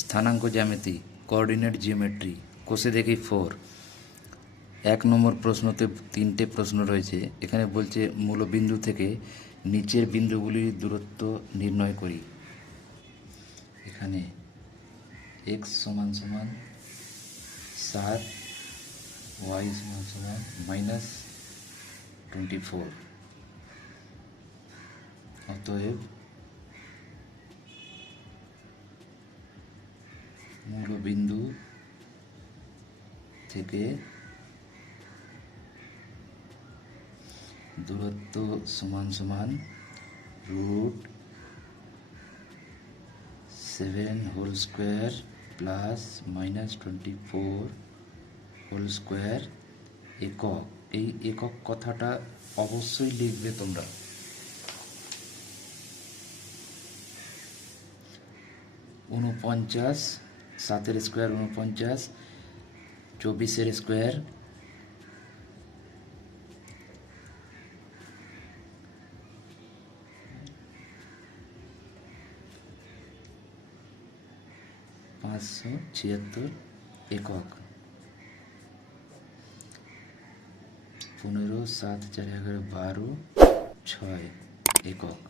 স্থানাঙ্ক জ্যামিতি, coordinate geometry, কোষে দেখি 4। 1 নম্বর প্রশ্নতে 3টে প্রশ্ন রয়েছে। এখানে বলছে মূলবিন্দু থেকে নিচের বিন্দুগুলির দূরত্ব নির্ণয় করি। এখানে x সমান সমান 7, y সমান সমান -24। অতএব মূলবিন্দু থেকে দূরত্ব সমান সমান √7 whole square plus -24 whole square একক। এই একক কথাটা অবশ্যই লিখবে তোমরা। 49, 7-এর স্কোয়ার 49, 24-এর স্কোয়ার 576 একক। 15, 7, 4, 11, 12, 6 একক।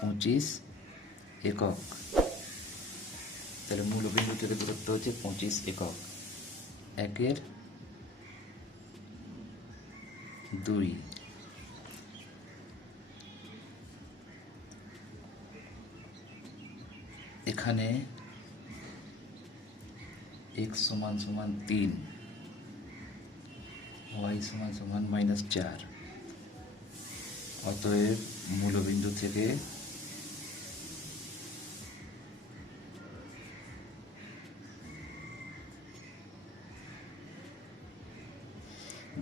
25 একক। তাহলে মূলবিন্দু থেকে দূরত্ব হচ্ছে 25 একক। 1-এর 2। এখানে x সমান সমান 3, y সমান সমান -4। অতএব মূলবিন্দু থেকে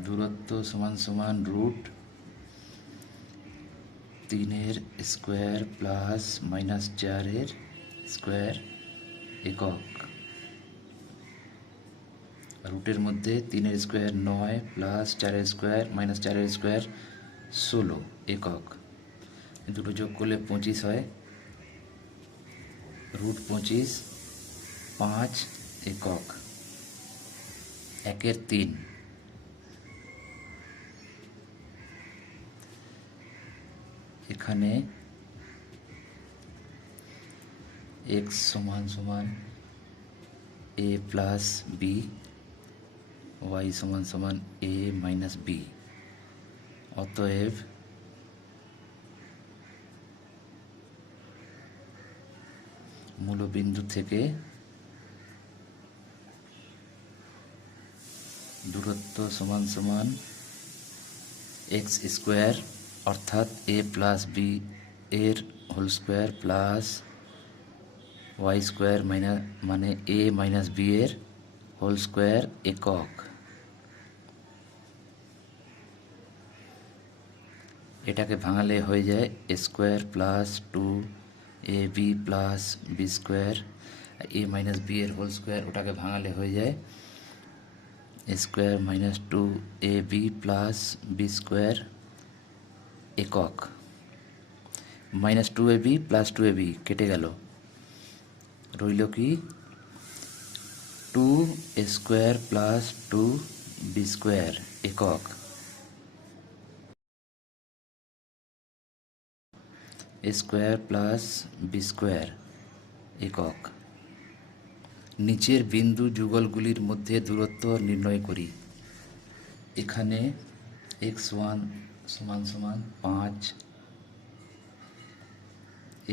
দূরত্ব সমান সমান √3-এর স্কোয়ার প্লাস -4-এর স্কোয়ার একক। রুটের মধ্যে 3-এর স্কোয়ার 9 প্লাস 4-এর স্কোয়ার -4-এর স্কোয়ার 16 একক। দুটো যোগ করলে 25 হয়। √25 5 একক। 1-এর 3। এখানে x সমান সমান a প্লাস b, y সমান সমান a মাইনাস b। অতএব মূলবিন্দু থেকে দূরত্ব সমান সমান x স্কোয়ার অর্থাৎ a প্লাস b এর whole square plus y square মানে a মাইনাস b এর হোল স্কোয়ার একক। এটাকে ভাঙালে হয়ে যায় a square plus 2ab plus b square, a minus b এর হোল স্কোয়ার ওটাকে ভাঙালে হয়ে যায় a square minus 2ab plus b square একক। -2ab প্লাস 2ab কেটে গেল, রইল কি 2a square plus 2b square একক। a square plus b square একক। নিচের বিন্দু যুগলগুলির মধ্যে দূরত্ব নির্ণয় করি। এখানে x1 সমান সমান 5,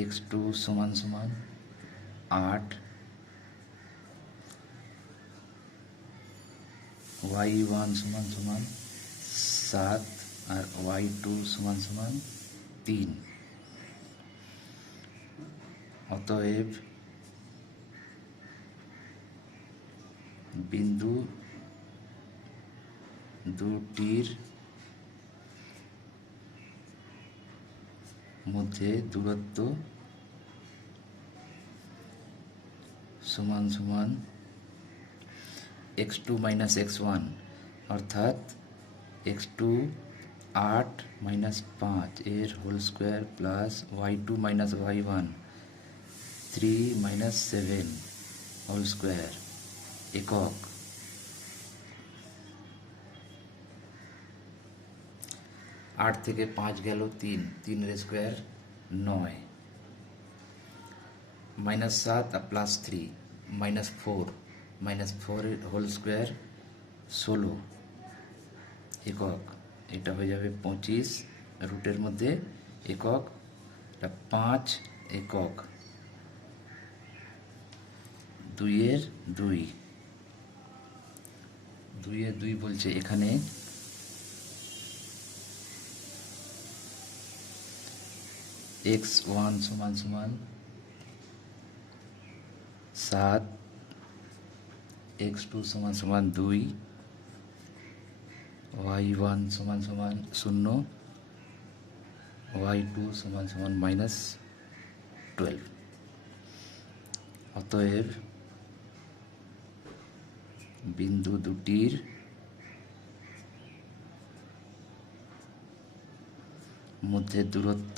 x2 সমান সমান 8, y1 সমান সমান 7 আর y2 সমান সমান 3। অতএব বিন্দু দুটির মধ্যে দূরত্ব সমান সমান x2 মাইনাস x1 অর্থাৎ x2 8 মাইনাস 5 এর whole square plus y2 minus y1 3 minus 7 whole square একক। 8 থেকে 5 গেল 3, 3 স্কোয়ার 9, মাইনাস 7 আর plus 3 minus 4, minus 4 whole square 16 একক। এটা হয়ে যাবে 25 রুটের মধ্যে একক, এটা 5 একক। 2 এর 2, 2 এর 2 বলছে এখানে x1 সমান সমান 7, x2 সমান সমান 2, y1 সমান সমান 0, y2 সমান সমান মাইনাস 12। অতএব বিন্দু দুটির মধ্যে দূরত্ব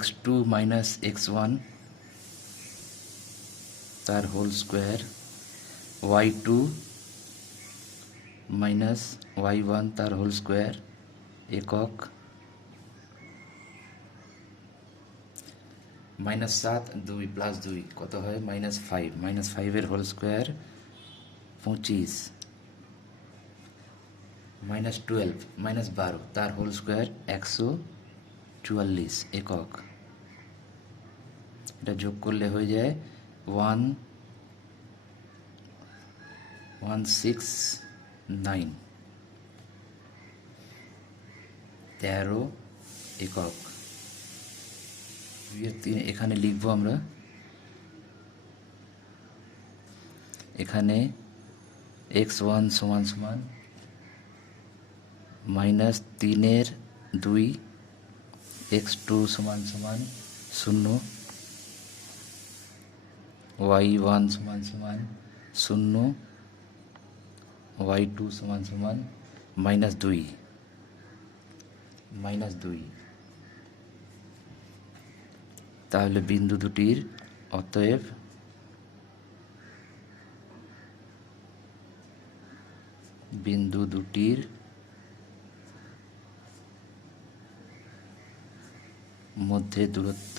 x2 মাইনাস x1 তার whole square, y2 minus y1 তার হোল স্কোয়ার একক। মাইনাস 7 2 প্লাস 2 কত হয় minus 5, minus 5 whole square 25, minus 12 minus 12 তার হোল স্কোয়ার 144 একক। এটা যোগ করলে হয়ে যায় 1169, 13 একক। এখানে লিখবো আমরা, এখানে x1 সমান সমান মাইনাস 3 এর 2, x2 সমান সমান 0, y1 সমান সমান 0, y2 সমান সমান মাইনাস 2, মাইনাস 2। তাহলে বিন্দু দুটির অতএব বিন্দু দুটির মধ্যে দূরত্ব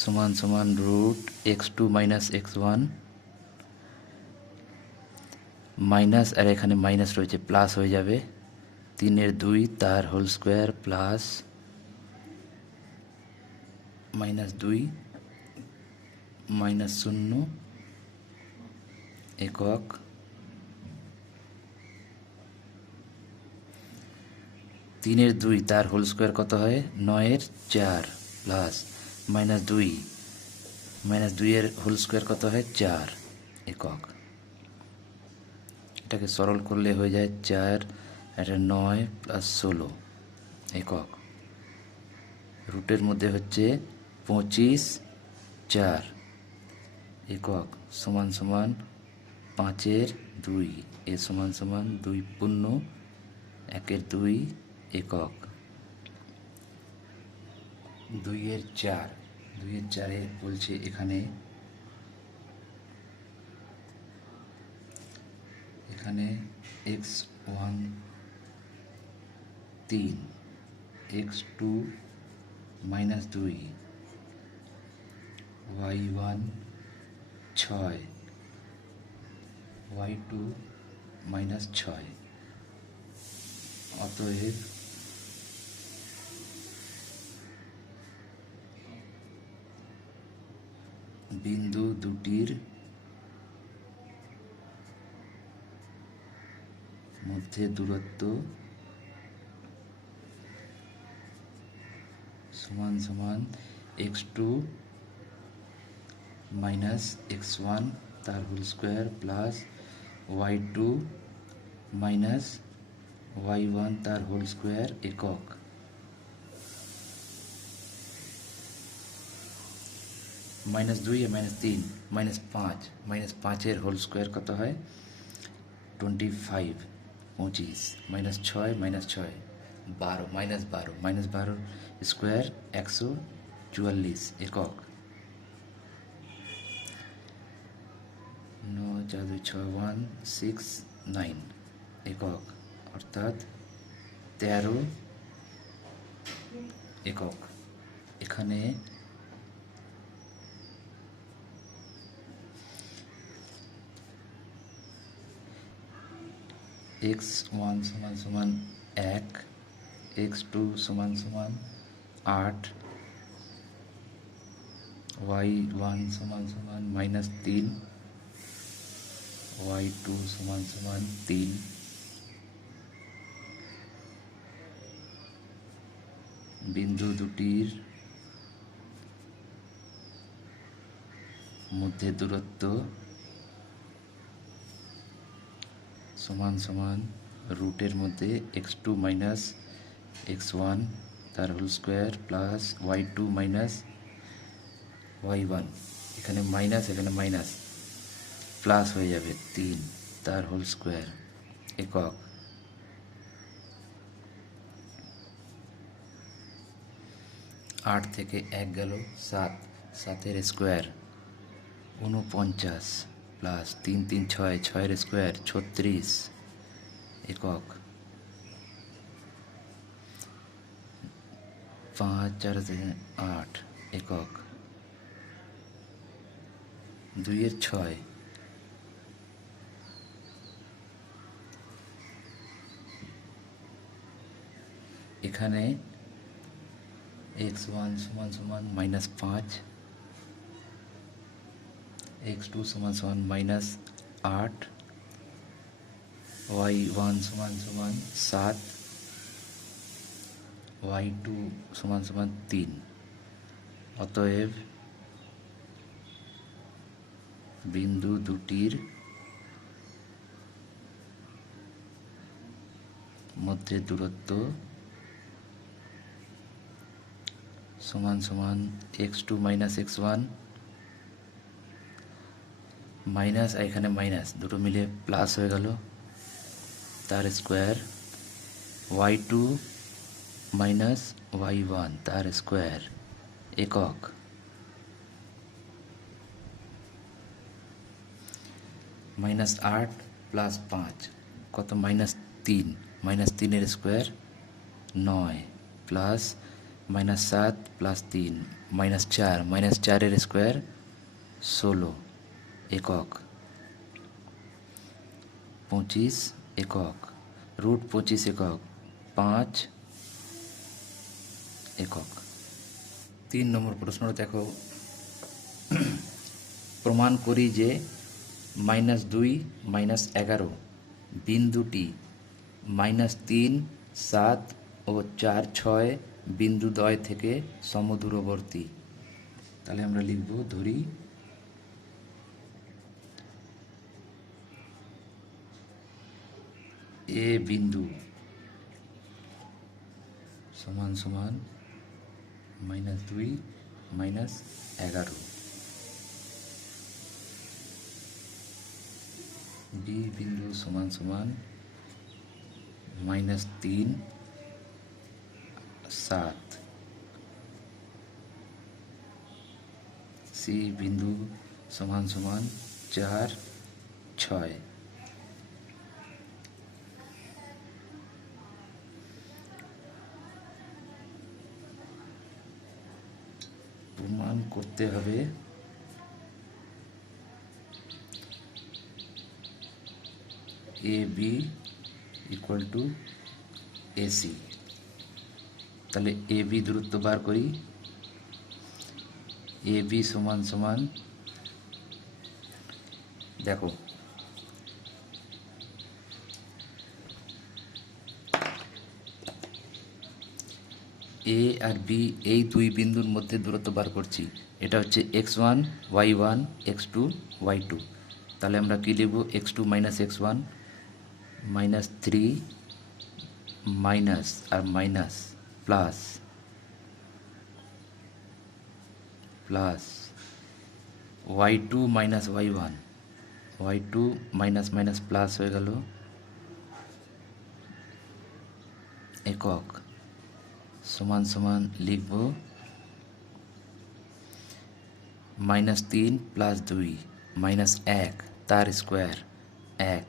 সমান সমান root x2 minus x1 minus, আর এখানে মাইনাস রয়েছে প্লাস হয়ে যাবে 3 এর 2 তার whole square plus minus 2 minus 0 একক। 3 এর 2 তার হোল স্কোয়ার কত হয় 9 এর 4 প্লাস মাইনাস 2, মাইনাস 2 এর হোল স্কোয়ার কত হয় 4 একক। এটাকে সরল করলে হয়ে যায় 4, এটা 9 প্লাস 16 একক। রুটের মধ্যে হচ্ছে 25 4 একক সমান সমান 5 এর 2, এ সমান সমান 2 পূর্ণ 1 এর 2 একক। 2 এর 4, 2 এর 4 বলছে এখানে, এখানে x1 3, x2 minus 2, y1 6, y2 minus 6। অতএব বিন্দু দুটির মধ্যে দূরত্ব সমান সমান x2 মাইনাস x1 তার whole square plus y2 minus y1 তার হোল স্কোয়ার একক। মাইনাস 2 আর মাইনাস 3 মাইনাস 5, মাইনাস 5 এর হোল স্কোয়ার কত হয় 25 25, মাইনাস 6 মাইনাস 6 -12 -12 স্কোয়ার 144 একক। 9 4 2 6 1 6 9 একক, অর্থাৎ 13 একক। এখানে x1 সমান সমান 1, x2 সমান সমান 8, y1 সমান সমান -3, y2 সমান সমান 3, বিন্দু দুটির মধ্যে দূরত্ব সমান সমান রুটের মধ্যে x2 মাইনাস x1 তার whole square plus y2 minus y1, এখানে মাইনাস এখানে মাইনাস প্লাস হয়ে যাবে 3 তার হোল স্কোয়ার একক। 8 থেকে 1 গেল 7, 7-এর স্কোয়ার 49 প্লাস 3 3 6, 6-এর স্কোয়ার 36 একক। 5 4 8 একক। 2-এর 6, এখানে x1 সমান সমান -5, x2 সমান সমান -8, y1 সমান সমান 7, y2 সমান সমান 3। অতএব বিন্দু দুটির মধ্যে দূরত্ব সমান সমান x2 মাইনাস x1 মাইনাস, এখানে মাইনাস দুটো মিলে প্লাস হয়ে গেল তার স্কোয়ার, y2 মাইনাস y1 তার স্কোয়ার একক। -8 প্লাস 5 কত? -3, -3-এর স্কোয়ার 9 প্লাস -7 প্লাস 3 -4, -4-এর স্কোয়ার 16 একক। 25 একক, রুট 25 একক, 5 একক। 3 নম্বর প্রশ্ন দেখো, প্রমাণ করি যে -2 -11 বিন্দুটি -3 7 ও 4 6 বিন্দুদ্বয় থেকে সমদূরবর্তী। তাহলে আমরা লিখব, ধরি এ বিন্দু সমান সমান -2 -11, বি বিন্দু সমান সমান -3 7, সি বিন্দু সমান সমান 4 6। প্রমাণ করতে হবে A B equal to AC. তাহলে এ বি দূরত্ব বার করি। এ বি সমান সমান, দেখো এ আর বি এই দুই বিন্দুর মধ্যে দূরত্ব বার করছি। এটা হচ্ছে x1 y1 x2 y2। তাহলে আমরা কি লিখব? x2 মাইনাস x1 -3 মাইনাস আর minus plus plus y2 minus y1, y2 minus minus plus হয়ে গেল একক সমান সমান লিখব -3 + 2 -1 তার স্কোয়ার 1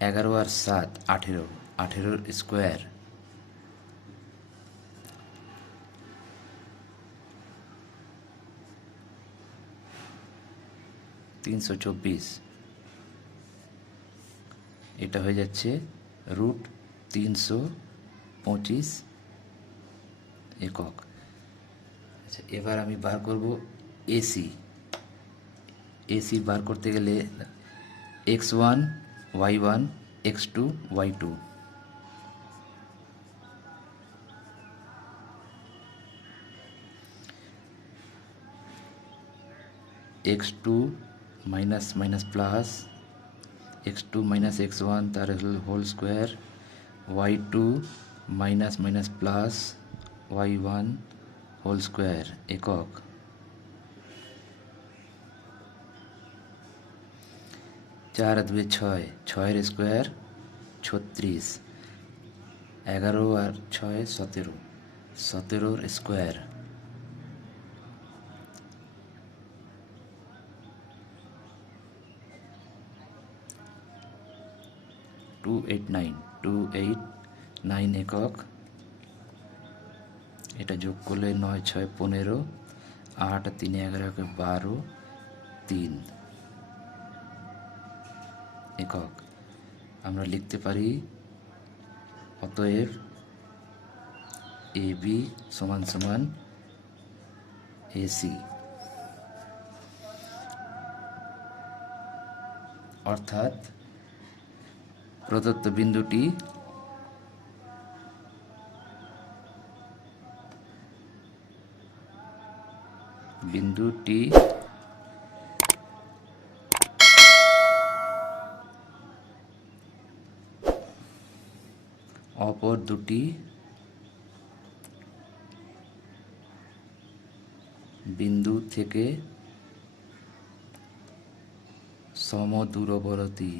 11 আর 7 18 18 স্কোয়ার 324 এটা হয়ে যাচ্ছে √325 একক। আচ্ছা, এবার আমি বার করব এসি। এসি বার করতে গেলে x1 y1 x2 y2 x2 minus minus plus x2 minus x1 তার whole square y2 minus minus plus y1 whole square একক। 4 আর 2 6 6 স্কোয়ার 36 11 আর 6 17 17 স্কোয়ার 289 একক। এটা যোগ করলে 9 6 15 8 3 11 12 3 একক। আমরা লিখতে পারি অতএব AB সমান সমান AC, অর্থাৎ প্রদত্ত বিন্দুটি অপর দুটি বিন্দু থেকে সমদূরবর্তী।